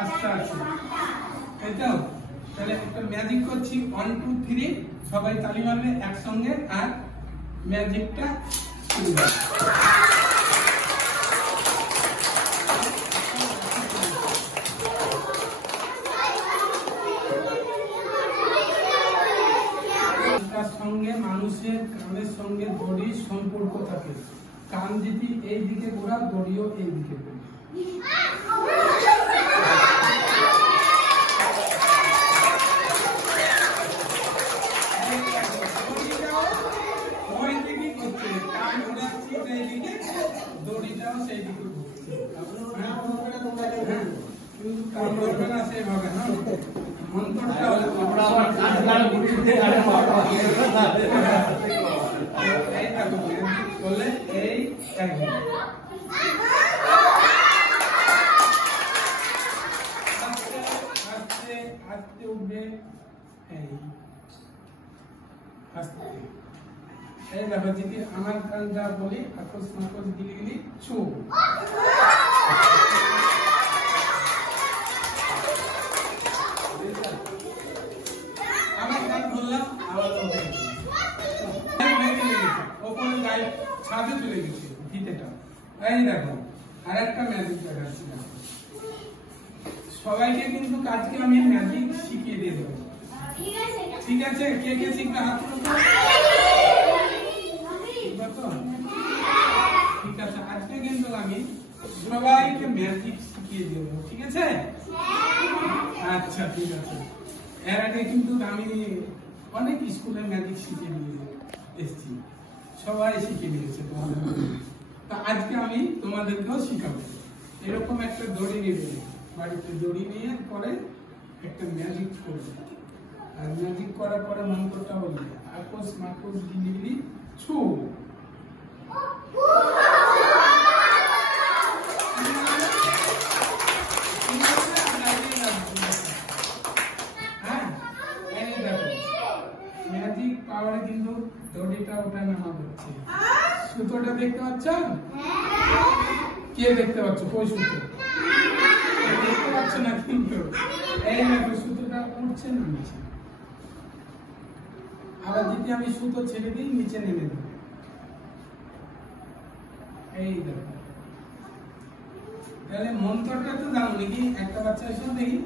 পাঁচটা আছে, তাই তো? তাহলে একটা ম্যাজিক করছি, 1 2 3, সবাই তালি মারবে একসঙ্গে, আর ম্যাজিকটা শুরু হবে। সঙ্গে মানুষের কানের সঙ্গে দড়ির সম্পর্ক থাকে। কান যদি এই দিকে ঘোরা, দড়িও এই দিকে ঘোরে। কান ঘোরাচ্ছি সেই দিকে, দড়িটাও সেই দিকে ঘুরছে। কিন্তু কান ঘুরবে না সেইভাবে, না মন্ত্রটা বলে এই আস্তে আস্তে উঠবে, এই আস্তে। এই দেখো, যদি আমার কান যা বলি আকস মাকস গিলি গিলি ছু, আমার কান বললাম আওয়াজ হবে, ওপরে গায়ে ছাদে চলে গেছে ভিতেটা। এই দেখো আরেকটা ম্যাজিক দেখাচ্ছি, সবাইকে কিন্তু আজকে আমি ম্যাজিক শিখিয়ে দিয়ে দেবো, ঠিক আছে? কে কে শিখবে হাত তুলো। ঠিক আছে, আজকে কিন্তু আমি সবাইকে ম্যাজিক শিখিয়ে দেবো, ঠিক আছে? আচ্ছা ঠিক আছে। এর আগে কিন্তু আমি অনেক স্কুলে ম্যাজিক শিখিয়ে দিয়ে এসেছি, সবাই শিখে নিয়েছে তোমাদের। তা আজকে আমি তোমাদেরকেও শিখাবো। এরকম একটা দড়ি নেবে, বাড়িতে দড়ি নিয়ে পরে একটা ম্যাজিক করবে, আর ম্যাজিক করার পরে মন্ত্রটা বলবে আকস মাকস গিলি গিলি ছু। ম্যাজিক পাওয়ারে কিন্তু দড়িটা ওঠা নামা হচ্ছে। সুতোটা দেখতে পাচ্ছ? কে দেখতে পাচ্ছ? কই সুতো দেখতে পাচ্ছ না কিন্তু, এই দেখো সুতোটা উঠছে না নিচে। আবার যদি আমি সুতো ছেড়ে দিই, নিচে নেমে দেবো, এই দেখো। তাহলে মন্ত্রটা তো জানো নাকি? একটা বাচ্চা এসে দেখি।